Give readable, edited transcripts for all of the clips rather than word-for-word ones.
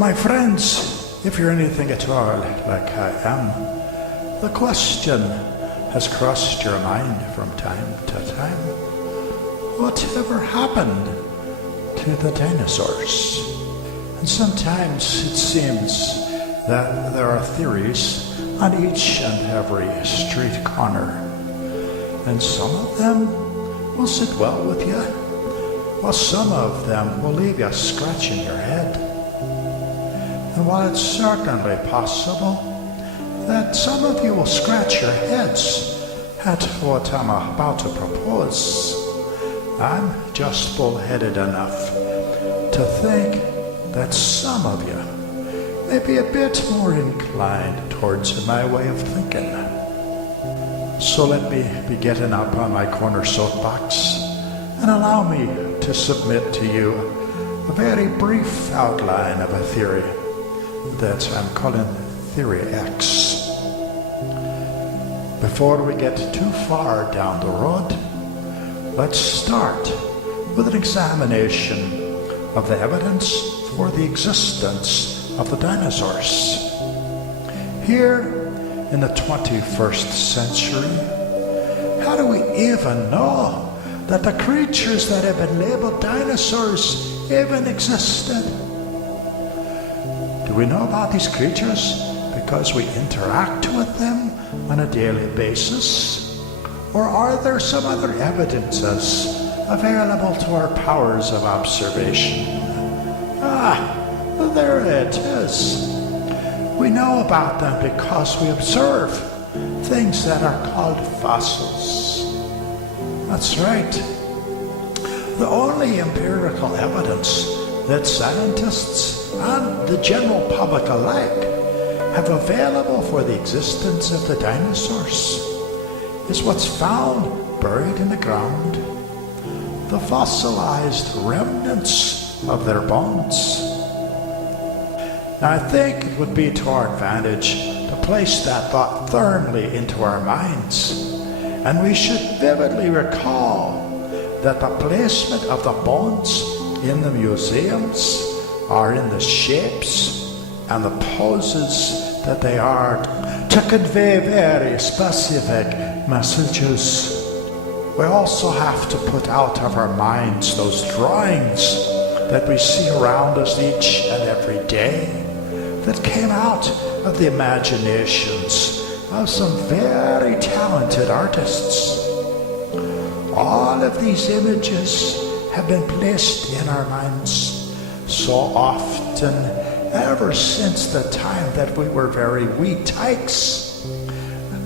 My friends, if you're anything at all like I am, the question has crossed your mind from time to time. Whatever happened to the dinosaurs? And sometimes it seems that there are theories on each and every street corner. And some of them will sit well with you, while some of them will leave you scratching your head. And while it's certainly possible that some of you will scratch your heads at what I'm about to propose, I'm just bullheaded enough to think that some of you may be a bit more inclined towards my way of thinking. So let me be getting up on my corner soapbox and allow me to submit to you a very brief outline of a theory that I'm calling Theory X. Before we get too far down the road, let's start with an examination of the evidence for the existence of the dinosaurs. Here in the 21st century, how do we even know that the creatures that have been labeled dinosaurs even existed? Do we know about these creatures because we interact with them on a daily basis? Or are there some other evidences available to our powers of observation? There it is. We know about them because we observe things that are called fossils. That's right. The only empirical evidence that scientists and the general public alike have available for the existence of the dinosaurs is what's found buried in the ground, the fossilized remnants of their bones. Now, I think it would be to our advantage to place that thought firmly into our minds, and we should vividly recall that the placement of the bones in the museums are in the shapes and the poses that they are to convey very specific messages. We also have to put out of our minds those drawings that we see around us each and every day that came out of the imaginations of some very talented artists. All of these images have been placed in our minds so often ever since the time that we were very wee tykes,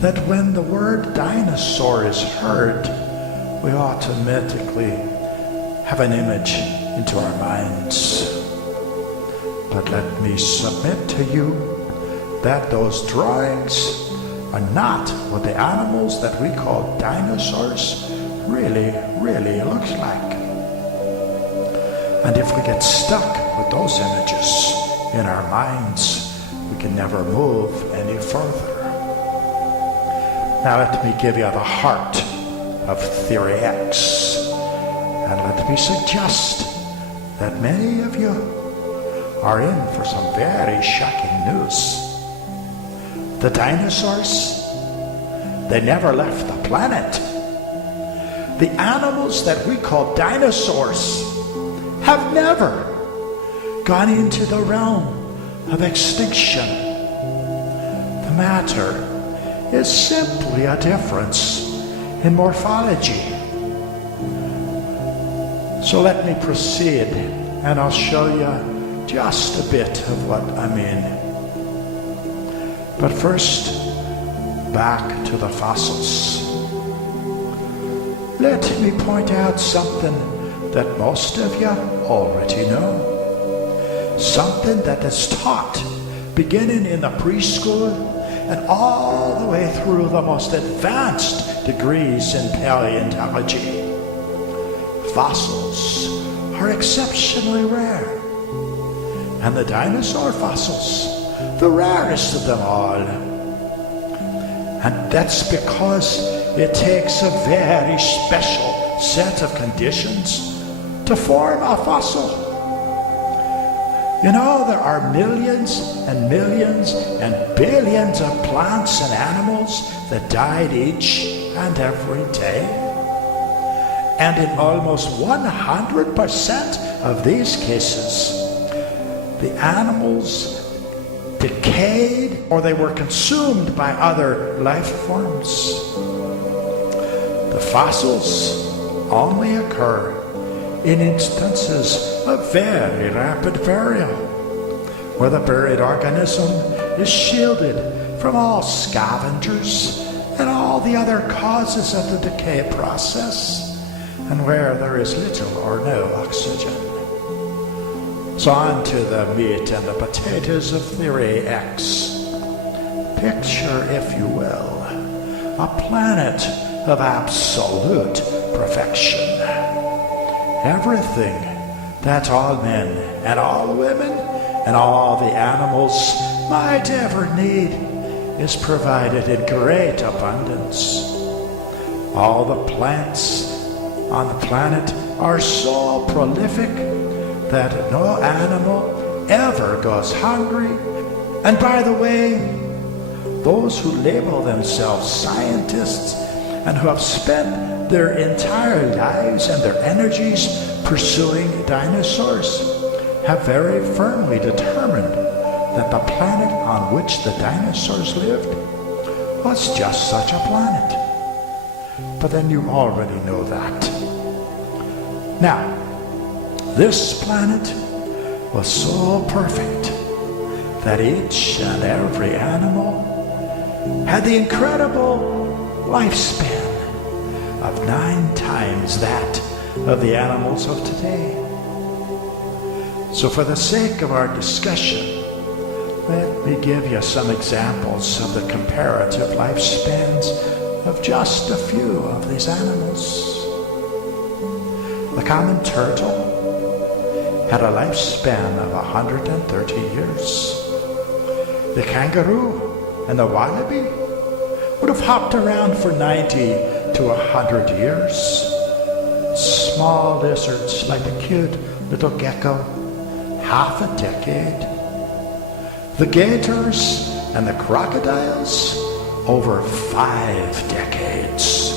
that when the word dinosaur is heard, we automatically have an image into our minds. But let me submit to you that those drawings are not what the animals that we call dinosaurs really look like. And if we get stuck with those images in our minds, we can never move any further. Now let me give you the heart of Theory X, and let me suggest that many of you are in for some very shocking news. The dinosaurs, they never left the planet. The animals that we call dinosaurs have never gone into the realm of extinction. The matter is simply a difference in morphology. So let me proceed, and I'll show you just a bit of what I mean. But first, back to the fossils. Let me point out something that most of you already know. Something that is taught beginning in the preschool and all the way through the most advanced degrees in paleontology. Fossils are exceptionally rare. And the dinosaur fossils, the rarest of them all. And that's because it takes a very special set of conditions to form a fossil. You know, there are millions and millions and billions of plants and animals that died each and every day. And in almost 100% of these cases, the animals decayed or they were consumed by other life forms. The fossils only occur in instances of very rapid burial, where the buried organism is shielded from all scavengers and all the other causes of the decay process, and where there is little or no oxygen. So on to the meat and the potatoes of Theory X. Picture, if you will, a planet of absolute perfection. Everything that all men and all women and all the animals might ever need is provided in great abundance. All the plants on the planet are so prolific that no animal ever goes hungry. And by the way, those who label themselves scientists and who have spent their entire lives and their energies pursuing dinosaurs have very firmly determined that the planet on which the dinosaurs lived was just such a planet. But then you already know that. Now, this planet was so perfect that each and every animal had the incredible lifespan of 9 times that of the animals of today. So for the sake of our discussion, let me give you some examples of the comparative lifespans of just a few of these animals. The common turtle had a lifespan of 130 years. The kangaroo and the wallaby would have hopped around for 90 to 100 years. Small lizards like the cute little gecko, half a decade. The gators and the crocodiles, over 5 decades.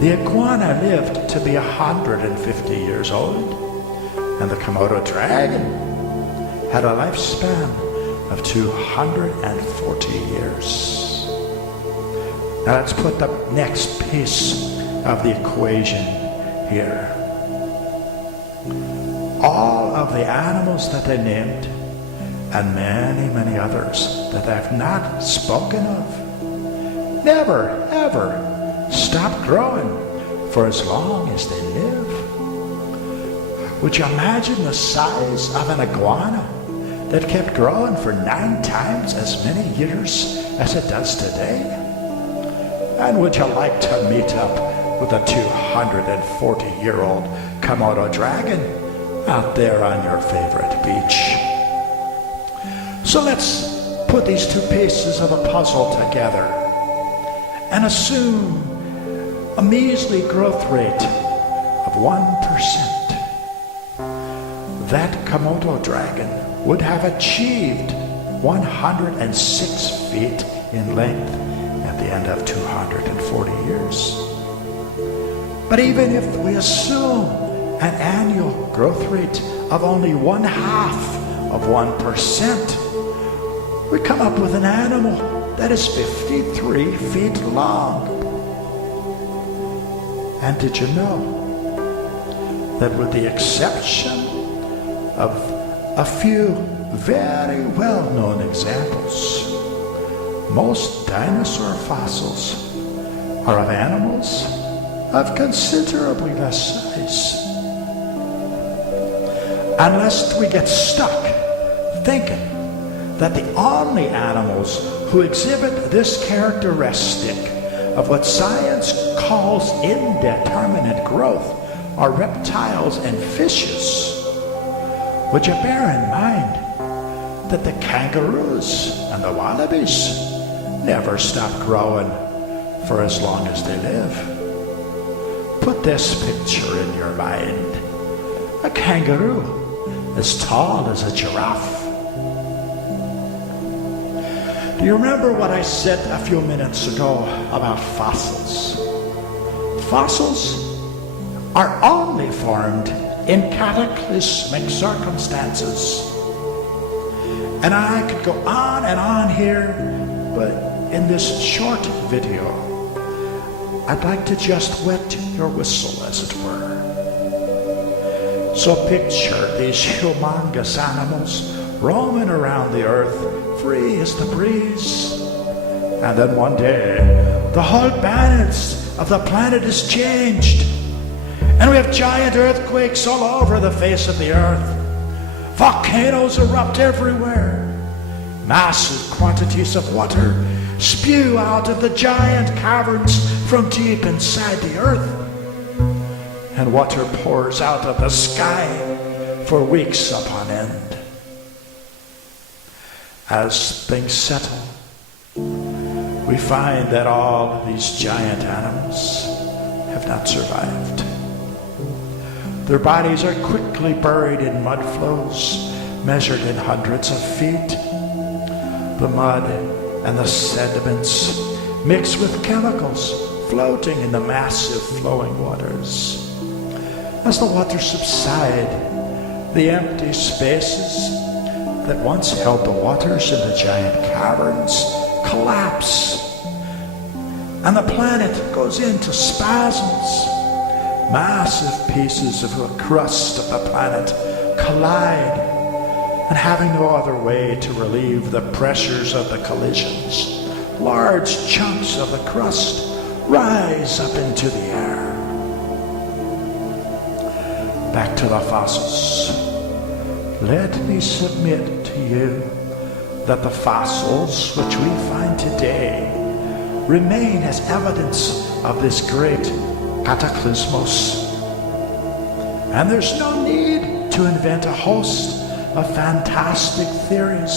The iguana lived to be 150 years old, and the Komodo dragon had a lifespan of 240 years. Now let's put the next piece of the equation here. All of the animals that they named, and many, many others that I've not spoken of, never, ever stop growing for as long as they live. Would you imagine the size of an iguana that kept growing for 9 times as many years as it does today? And would you like to meet up with a 240-year-old Komodo dragon out there on your favorite beach? So let's put these 2 pieces of a puzzle together and assume a measly growth rate of 1%. That Komodo dragon would have achieved 106 feet in length at the end of 240 years. But even if we assume an annual growth rate of only 0.5%, we come up with an animal that is 53 feet long. And did you know that with the exception of a few very well-known examples, most dinosaur fossils are of animals of considerably less size? Unless we get stuck thinking that the only animals who exhibit this characteristic of what science calls indeterminate growth are reptiles and fishes, would you bear in mind that the kangaroos and the wallabies never stop growing for as long as they live? Put this picture in your mind. A kangaroo as tall as a giraffe. Do you remember what I said a few minutes ago about fossils? Fossils are only formed in cataclysmic circumstances. And I could go on and on here, but in this short video, I'd like to just wet your whistle, as it were. So picture these humongous animals roaming around the earth, free as the breeze. And then one day, the whole balance of the planet is changed. And we have giant earthquakes all over the face of the earth. Volcanoes erupt everywhere. Massive quantities of water spew out of the giant caverns from deep inside the earth. And water pours out of the sky for weeks upon end. As things settle, we find that all these giant animals have not survived. Their bodies are quickly buried in mud flows measured in hundreds of feet. The mud and the sediments mix with chemicals floating in the massive flowing waters. As the waters subside, the empty spaces that once held the waters in the giant caverns collapse, and the planet goes into spasms. Massive pieces of the crust of the planet collide, and having no other way to relieve the pressures of the collisions, large chunks of the crust rise up into the air. Back to the fossils. Let me submit to you that the fossils which we find today remain as evidence of this great cataclysmos. And there's no need to invent a host of fantastic theories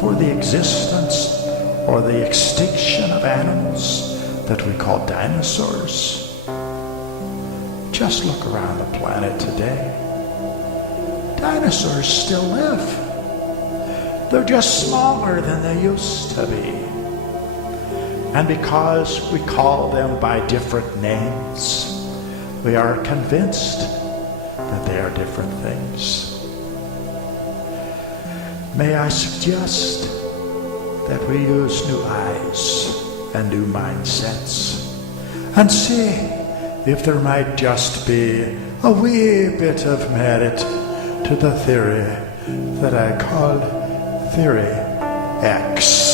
for the existence or the extinction of animals that we call dinosaurs. Just look around the planet today. Dinosaurs still live. They're just smaller than they used to be. And because we call them by different names, we are convinced that they are different things. May I suggest that we use new eyes and new mindsets and see if there might just be a wee bit of merit to the theory that I call Theory X.